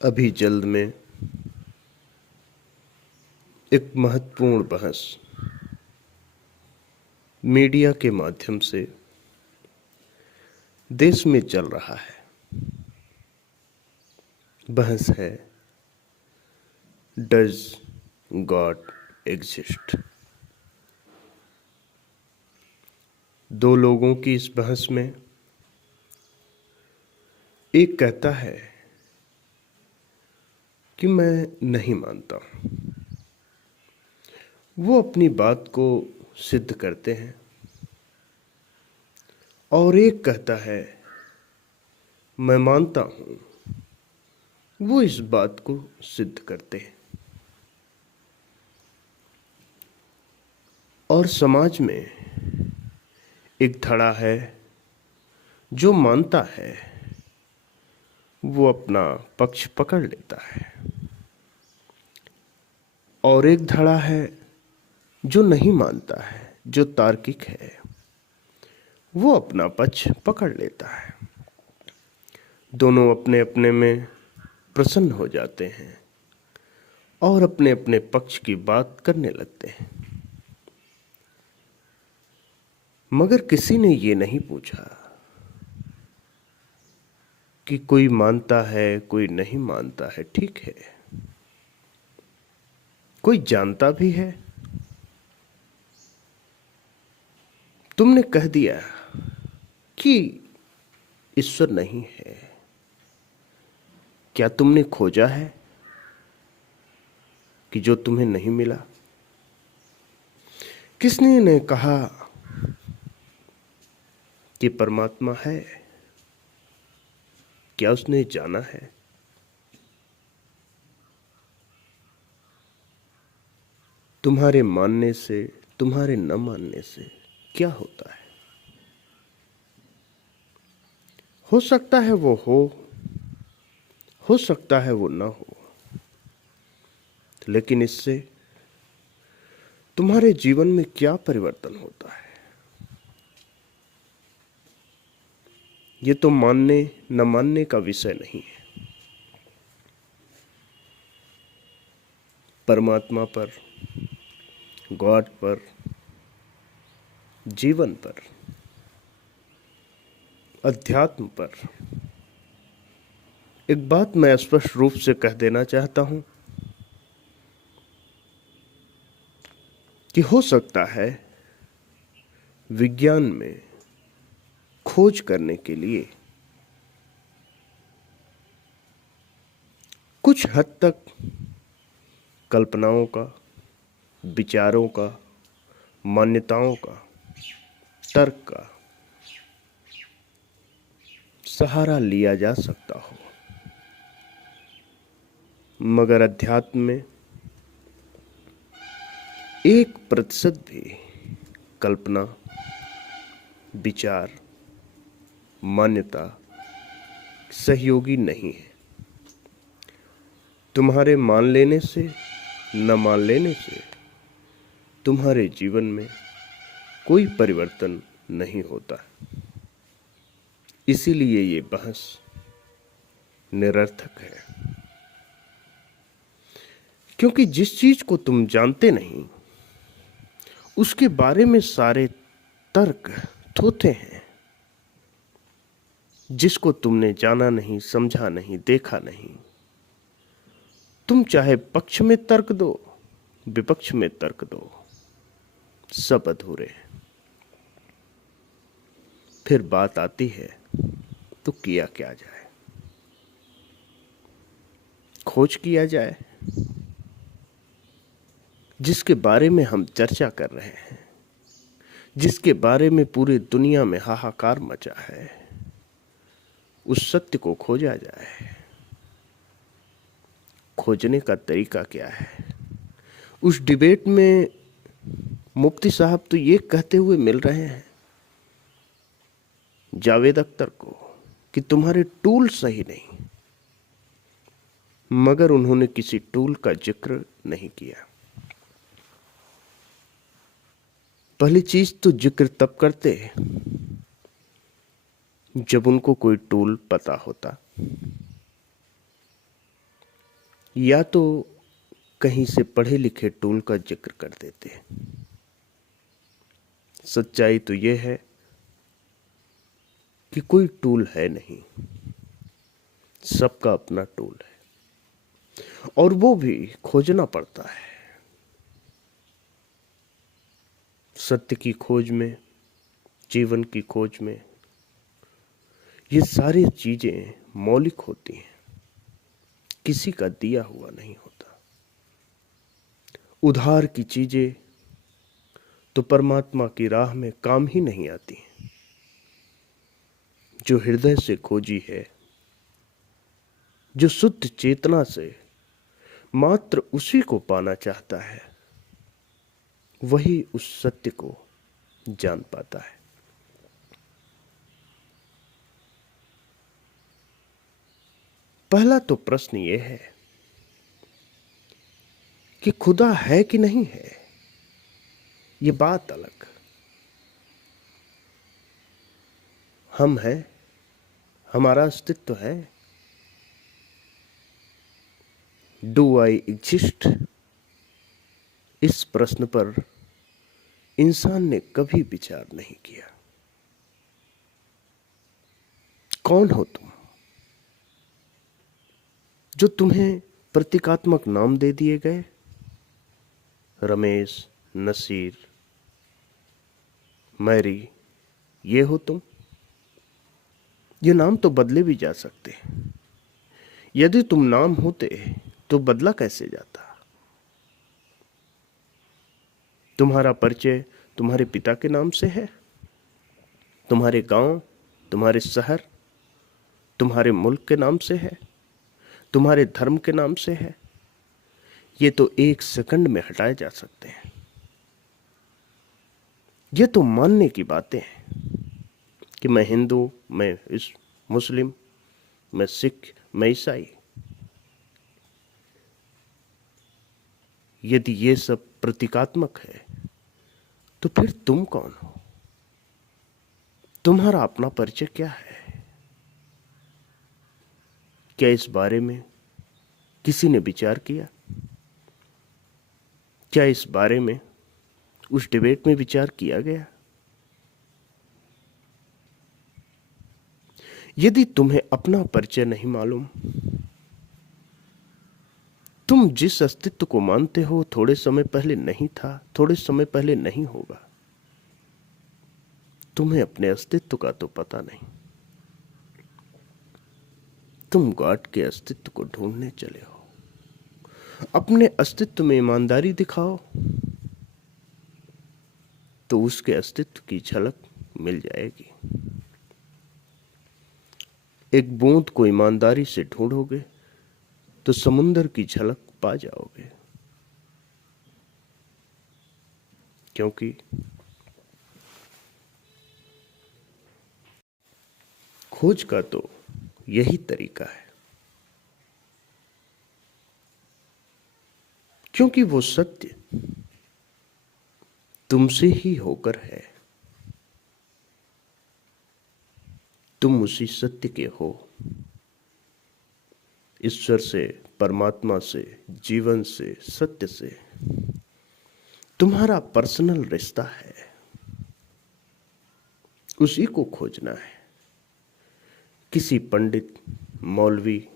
अभी जल्द में एक महत्वपूर्ण बहस मीडिया के माध्यम से देश में चल रहा है। बहस है, डज गॉड एग्जिस्ट। दो लोगों की इस बहस में एक कहता है कि मैं नहीं मानता। वो अपनी बात को सिद्ध करते हैं और एक कहता है मैं मानता हूं। वो इस बात को सिद्ध करते हैं और समाज में एक धड़ा है जो मानता है, वो अपना पक्ष पकड़ लेता है और एक धड़ा है जो नहीं मानता है, जो तार्किक है, वो अपना पक्ष पकड़ लेता है। दोनों अपने अपने में प्रसन्न हो जाते हैं और अपने अपने पक्ष की बात करने लगते हैं। मगर किसी ने ये नहीं पूछा कि कोई मानता है, कोई नहीं मानता है। ठीक है, कोई जानता भी है। तुमने कह दिया कि ईश्वर नहीं है। क्या तुमने खोजा है कि जो तुम्हें नहीं मिला? किसने ने कहा कि परमात्मा है? क्या उसने जाना है? तुम्हारे मानने से, तुम्हारे न मानने से क्या होता है? हो सकता है वो हो सकता है वो ना हो, लेकिन इससे तुम्हारे जीवन में क्या परिवर्तन होता है? ये तो मानने न मानने का विषय नहीं है। परमात्मा पर, गॉड पर, जीवन पर, अध्यात्म पर एक बात मैं स्पष्ट रूप से कह देना चाहता हूं कि हो सकता है विज्ञान में खोज करने के लिए कुछ हद तक कल्पनाओं का, विचारों का, मान्यताओं का, तर्क का सहारा लिया जा सकता हो, मगर अध्यात्म में 1% भी कल्पना, विचार, मान्यता सहयोगी नहीं है। तुम्हारे मान लेने से, न मान लेने से तुम्हारे जीवन में कोई परिवर्तन नहीं होता। इसीलिए ये बहस निरर्थक है, क्योंकि जिस चीज को तुम जानते नहीं उसके बारे में सारे तर्क थोथे हैं। जिसको तुमने जाना नहीं, समझा नहीं, देखा नहीं, तुम चाहे पक्ष में तर्क दो, विपक्ष में तर्क दो, सब अधूरे हैं। फिर बात आती है तो किया क्या जाए? खोज किया जाए। जिसके बारे में हम चर्चा कर रहे हैं, जिसके बारे में पूरी दुनिया में हाहाकार मचा है, उस सत्य को खोजा जाए। खोजने का तरीका क्या है? उस डिबेट में मुफ्ती साहब तो ये कहते हुए मिल रहे हैं जावेद अख्तर को कि तुम्हारे टूल सही नहीं, मगर उन्होंने किसी टूल का जिक्र नहीं किया। पहली चीज तो जिक्र तब करते जब उनको कोई टूल पता होता। या तो कहीं से पढ़े लिखे टूल का जिक्र कर देते हैं। सच्चाई तो यह है कि कोई टूल है नहीं, सबका अपना टूल है और वो भी खोजना पड़ता है। सत्य की खोज में, जीवन की खोज में ये सारी चीजें मौलिक होती हैं, किसी का दिया हुआ नहीं होता। उधार की चीजें तो परमात्मा की राह में काम ही नहीं आती हैं। जो हृदय से खोजी है, जो शुद्ध चेतना से मात्र उसी को पाना चाहता है, वही उस सत्य को जान पाता है। पहला तो प्रश्न यह है कि खुदा है कि नहीं है। ये बात अलग। हम हैं, हमारा अस्तित्व है। Do I exist? इस प्रश्न पर इंसान ने कभी विचार नहीं किया। कौन हो तुम? जो तुम्हें प्रतीकात्मक नाम दे दिए गए, रमेश, नसीर, मैरी, ये हो तुम? ये नाम तो बदले भी जा सकते हैं। यदि तुम नाम होते तो बदला कैसे जाता? तुम्हारा परिचय तुम्हारे पिता के नाम से है, तुम्हारे गांव, तुम्हारे शहर, तुम्हारे मुल्क के नाम से है, तुम्हारे धर्म के नाम से है। ये तो एक सेकंड में हटाए जा सकते हैं। ये तो मानने की बातें हैं कि मैं हिंदू, मैं मुस्लिम, मैं सिख, मैं ईसाई। यदि ये सब प्रतीकात्मक है तो फिर तुम कौन हो? तुम्हारा अपना परिचय क्या है? क्या इस बारे में किसी ने विचार किया? क्या इस बारे में उस डिबेट में विचार किया गया? यदि तुम्हें अपना परिचय नहीं मालूम, तुम जिस अस्तित्व को मानते हो थोड़े समय पहले नहीं था, थोड़े समय पहले नहीं होगा। तुम्हें अपने अस्तित्व का तो पता नहीं। तुम गॉड के अस्तित्व को ढूंढने चले हो। अपने अस्तित्व में ईमानदारी दिखाओ तो उसके अस्तित्व की झलक मिल जाएगी। एक बूंद को ईमानदारी से ढूंढोगे तो समुंदर की झलक पा जाओगे, क्योंकि खोज का तो यही तरीका है। क्योंकि वो सत्य तुमसे ही होकर है। तुम उसी सत्य के हो। ईश्वर से, परमात्मा से, जीवन से, सत्य से तुम्हारा पर्सनल रिश्ता है। उसी को खोजना है। किसी पंडित, मौलवी,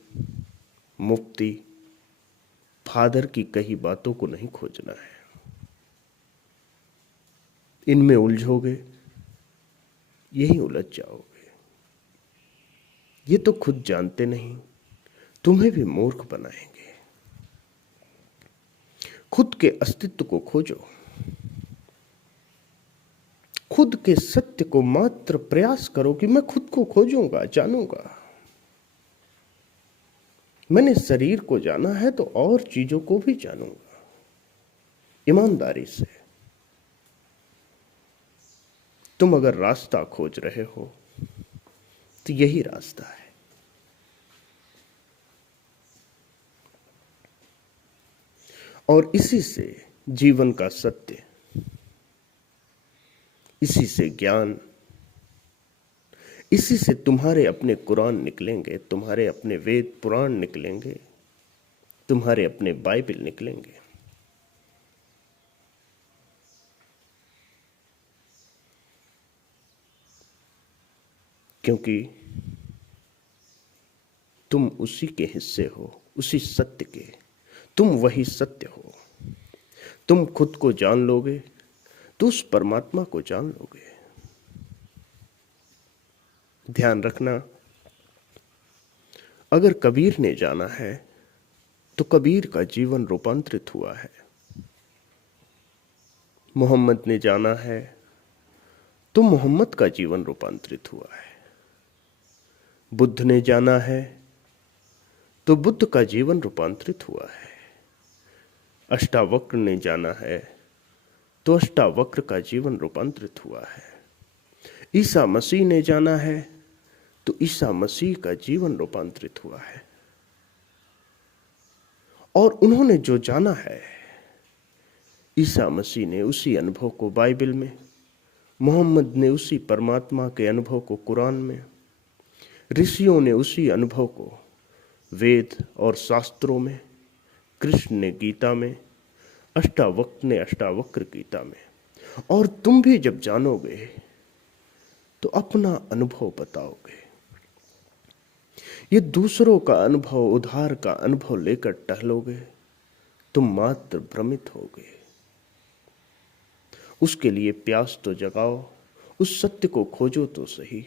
मुफ्ती, फादर की कही बातों को नहीं खोजना है। इनमें उलझोगे, यही उलझ जाओगे। ये तो खुद जानते नहीं, तुम्हें भी मूर्ख बनाएंगे। खुद के अस्तित्व को खोजो। खुद के सत्य को मात्र प्रयास करो कि मैं खुद को खोजूंगा, जानूंगा। मैंने शरीर को जाना है तो और चीजों को भी जानूंगा, ईमानदारी से। तुम अगर रास्ता खोज रहे हो तो यही रास्ता है। और इसी से जीवन का सत्य, इसी से ज्ञान, इसी से तुम्हारे अपने कुरान निकलेंगे, तुम्हारे अपने वेद पुराण निकलेंगे। तुम्हारे अपने बाइबल निकलेंगे। क्योंकि तुम उसी के हिस्से हो, उसी सत्य के। तुम वही सत्य हो। तुम खुद को जान लोगे तो उस परमात्मा को जान लोगे। ध्यान रखना, अगर कबीर ने जाना है तो कबीर का जीवन रूपांतरित हुआ है। मोहम्मद ने जाना है तो मोहम्मद का जीवन रूपांतरित हुआ है। बुद्ध ने जाना है तो बुद्ध का जीवन रूपांतरित हुआ है। अष्टावक्र ने जाना है तो अष्टावक्र का जीवन रूपांतरित हुआ है। ईसा मसीह ने जाना है तो ईसा मसीह का जीवन रूपांतरित हुआ है। और उन्होंने जो जाना है, ईसा मसीह ने उसी अनुभव को बाइबल में, मोहम्मद ने उसी परमात्मा के अनुभव को कुरान में, ऋषियों ने उसी अनुभव को वेद और शास्त्रों में, कृष्ण ने गीता में, अष्टावक्र ने अष्टावक्र गीता में। और तुम भी जब जानोगे तो अपना अनुभव बताओगे। ये दूसरों का अनुभव, उधार का अनुभव लेकर टहलोगे, तुम मात्र भ्रमित होगे। उसके लिए प्यास तो जगाओ, उस सत्य को खोजो तो सही।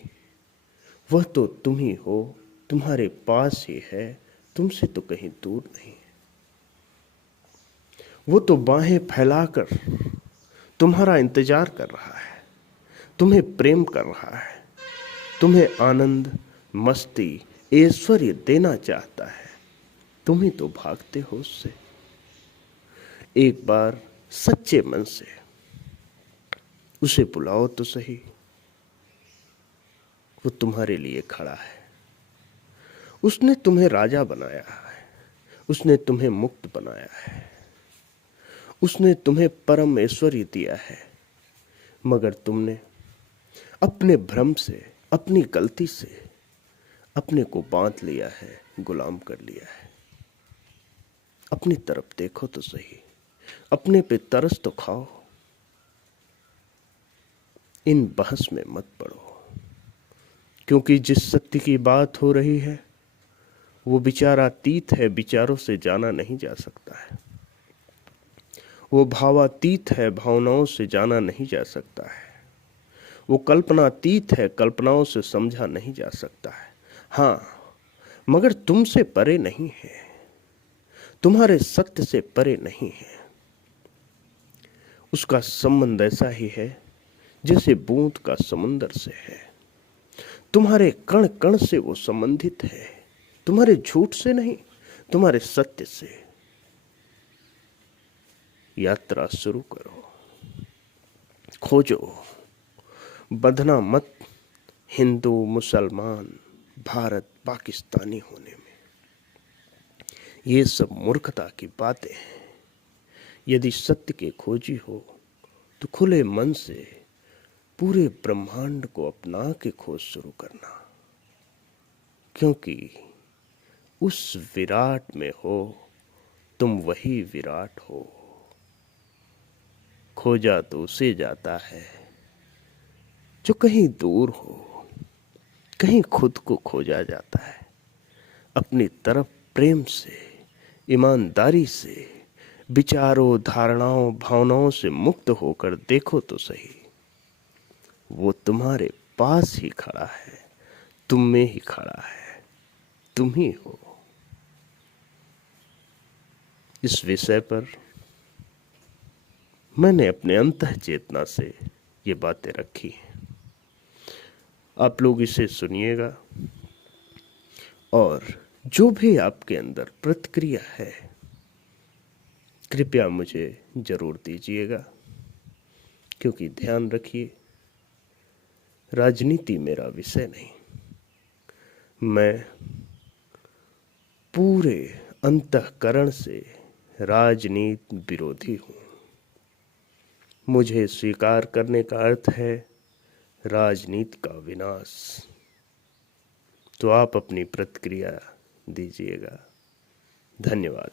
वह तो तुम ही हो, तुम्हारे पास ही है, तुमसे तो कहीं दूर नहीं। वो तो बाहें फैलाकर तुम्हारा इंतजार कर रहा है, तुम्हें प्रेम कर रहा है, तुम्हें आनंद, मस्ती, ऐश्वर्य देना चाहता है। तुम ही तो भागते हो उससे। एक बार सच्चे मन से उसे बुलाओ तो सही। वो तुम्हारे लिए खड़ा है। उसने तुम्हें राजा बनाया है, उसने तुम्हें मुक्त बनाया है, उसने तुम्हें परम ऐश्वर्य दिया है। मगर तुमने अपने भ्रम से, अपनी गलती से अपने को बांध लिया है, गुलाम कर लिया है। अपनी तरफ देखो तो सही, अपने पे तरस तो खाओ। इन बहस में मत पड़ो, क्योंकि जिस सत्य की बात हो रही है वो विचारातीत है, विचारों से जाना नहीं जा सकता है। वो भावातीत है, भावनाओं से जाना नहीं जा सकता है। वो कल्पनातीत है, कल्पनाओं से समझा नहीं जा सकता है। हाँ, मगर तुमसे परे नहीं है, तुम्हारे सत्य से परे नहीं है। उसका संबंध ऐसा ही है जैसे बूंद का समुंदर से है। तुम्हारे कण कण से वो संबंधित है, तुम्हारे झूठ से नहीं, तुम्हारे सत्य से। यात्रा शुरू करो, खोजो, बंधना मत हिंदू, मुसलमान, भारत, पाकिस्तानी होने में। ये सब मूर्खता की बातें हैं। यदि सत्य के खोजी हो तो खुले मन से पूरे ब्रह्मांड को अपना के खोज शुरू करना, क्योंकि उस विराट में हो, तुम वही विराट हो। खोजा तो उसे जाता है जो कहीं दूर हो, कहीं खुद को खोजा जाता है। अपनी तरफ प्रेम से, ईमानदारी से, विचारों, धारणाओं, भावनाओं से मुक्त होकर देखो तो सही। वो तुम्हारे पास ही खड़ा है, तुम में ही खड़ा है, तुम ही हो। इस विषय पर मैंने अपने अंतः चेतना से ये बातें रखी हैं। आप लोग इसे सुनिएगा और जो भी आपके अंदर प्रतिक्रिया है कृपया मुझे जरूर दीजिएगा। क्योंकि ध्यान रखिए, राजनीति मेरा विषय नहीं। मैं पूरे अंतःकरण से राजनीति विरोधी हूँ। मुझे स्वीकार करने का अर्थ है राजनीति का विनाश। तो आप अपनी प्रतिक्रिया दीजिएगा। धन्यवाद।